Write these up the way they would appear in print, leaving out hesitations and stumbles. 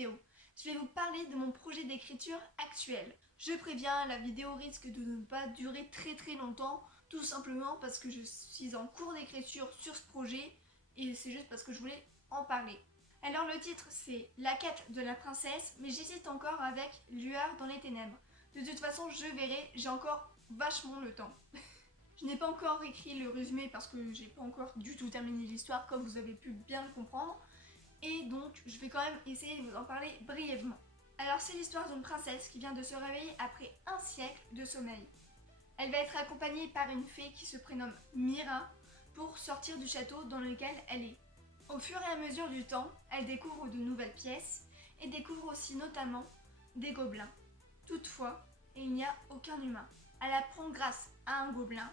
vidéo. Je vais vous parler de mon projet d'écriture actuel. Je préviens, la vidéo risque de ne pas durer très longtemps, tout simplement parce que je suis en cours d'écriture sur ce projet et c'est juste parce que je voulais en parler. Alors le titre c'est La quête de la princesse, mais j'hésite encore avec Lueur dans les ténèbres. De toute façon je verrai, j'ai encore vachement le temps. Je n'ai pas encore écrit le résumé parce que j'ai pas encore du tout terminé l'histoire comme vous avez pu bien le comprendre. Et donc je vais quand même essayer de vous en parler brièvement. Alors c'est l'histoire d'une princesse qui vient de se réveiller après un siècle de sommeil. Elle va être accompagnée par une fée qui se prénomme Mira pour sortir du château dans lequel elle est. Au fur et à mesure du temps, elle découvre de nouvelles pièces et découvre aussi notamment des gobelins. Toutefois, il n'y a aucun humain. Elle apprend grâce à un gobelin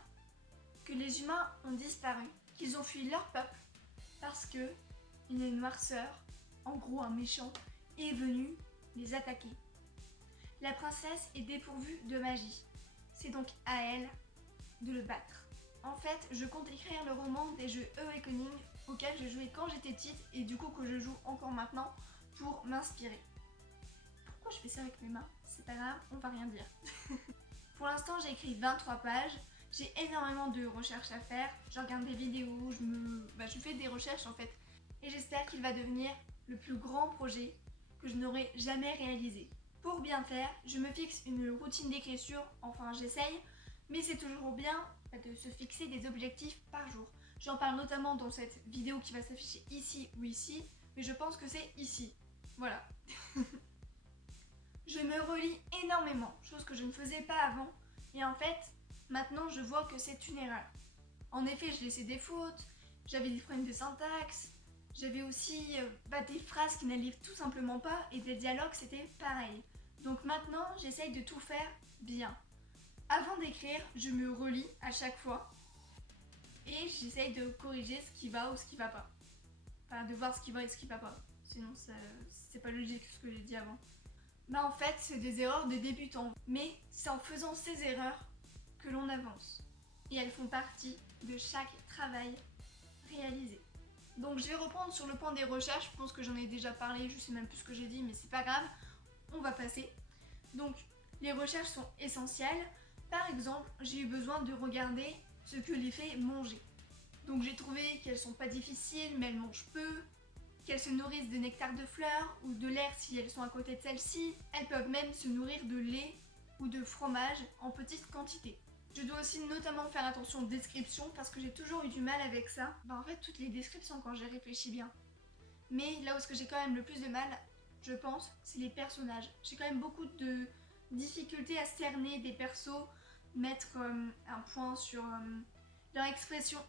que les humains ont disparu, qu'ils ont fui leur peuple parce que une noirceur, en gros un méchant, est venu les attaquer. La princesse est dépourvue de magie. C'est donc à elle de le battre. En fait, je compte écrire le roman des jeux Awakening auxquels je jouais quand j'étais petite et du coup que je joue encore maintenant pour m'inspirer. Pourquoi je fais ça avec mes mains? C'est pas grave, on va rien dire. Pour l'instant, j'ai écrit 23 pages. J'ai énormément de recherches à faire. Je regarde des vidéos, je fais des recherches en fait. Et j'espère qu'il va devenir le plus grand projet que je n'aurai jamais réalisé. Pour bien faire, je me fixe une routine d'écriture, enfin j'essaye, mais c'est toujours bien de se fixer des objectifs par jour. J'en parle notamment dans cette vidéo qui va s'afficher ici ou ici, mais je pense que c'est ici. Voilà. Je me relis énormément, chose que je ne faisais pas avant, et en fait, maintenant je vois que c'est une erreur. En effet, je laissais des fautes, j'avais des problèmes de syntaxe, j'avais aussi des phrases qui n'allaient tout simplement pas, et des dialogues c'était pareil. Donc maintenant, j'essaye de tout faire bien. Avant d'écrire, je me relis à chaque fois, et j'essaye de corriger ce qui va ou ce qui va pas. Enfin, de voir ce qui va et ce qui va pas. Sinon, c'est pas logique ce que j'ai dit avant. En fait, c'est des erreurs des débutants. Mais c'est en faisant ces erreurs que l'on avance. Et elles font partie de chaque travail réalisé. Donc je vais reprendre sur le point des recherches. Je pense que j'en ai déjà parlé, je sais même plus ce que j'ai dit, mais c'est pas grave. On va passer. Donc les recherches sont essentielles. Par exemple, j'ai eu besoin de regarder ce que les fées mangeaient. Donc j'ai trouvé qu'elles sont pas difficiles, mais elles mangent peu, qu'elles se nourrissent de nectar de fleurs ou de l'air si elles sont à côté de celles-ci. Elles peuvent même se nourrir de lait ou de fromage en petite quantité. Je dois aussi notamment faire attention aux descriptions parce que j'ai toujours eu du mal avec ça. En fait, toutes les descriptions quand j'y réfléchis bien. Mais là où j'ai quand même le plus de mal, je pense, c'est les personnages. J'ai quand même beaucoup de difficultés à cerner des persos, mettre un point sur leur expression,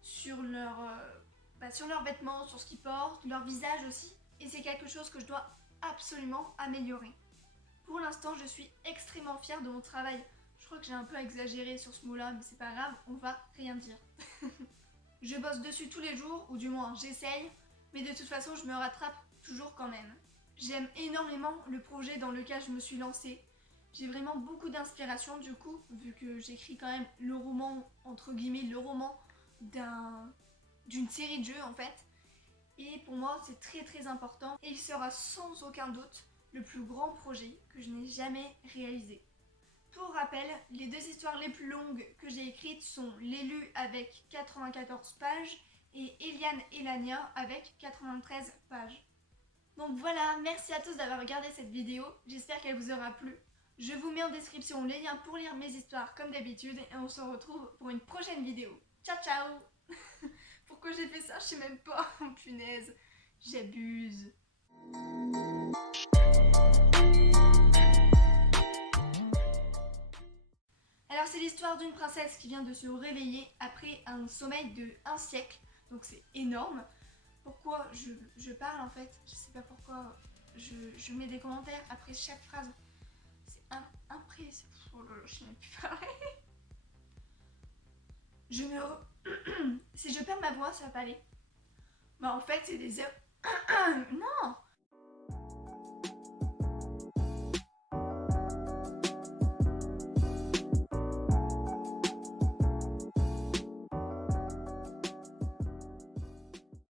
sur leurs vêtements, sur ce qu'ils portent, leur visage aussi. Et c'est quelque chose que je dois absolument améliorer. Pour l'instant, je suis extrêmement fière de mon travail. Je crois que j'ai un peu exagéré sur ce mot-là, mais c'est pas grave, on va rien dire. Je bosse dessus tous les jours, ou du moins j'essaye, mais de toute façon je me rattrape toujours quand même. J'aime énormément le projet dans lequel je me suis lancée. J'ai vraiment beaucoup d'inspiration du coup, vu que j'écris quand même le roman, entre guillemets, le roman d'une série de jeux en fait. Et pour moi c'est très important et il sera sans aucun doute le plus grand projet que je n'ai jamais réalisé. Pour rappel, les deux histoires les plus longues que j'ai écrites sont L'élu avec 94 pages et Eliane et Lania avec 93 pages. Donc voilà, merci à tous d'avoir regardé cette vidéo, j'espère qu'elle vous aura plu. Je vous mets en description les liens pour lire mes histoires comme d'habitude et on se retrouve pour une prochaine vidéo. Ciao ciao. Pourquoi j'ai fait ça, je sais même pas, oh punaise, j'abuse. Alors c'est l'histoire d'une princesse qui vient de se réveiller après un sommeil de 1 siècle, donc c'est énorme. Pourquoi je parle en fait, je sais pas pourquoi je mets des commentaires après chaque phrase. C'est imprécis. Oh là là, je sais même plus parler. Si je perds ma voix, ça va pas aller. En fait c'est des erreurs. Non.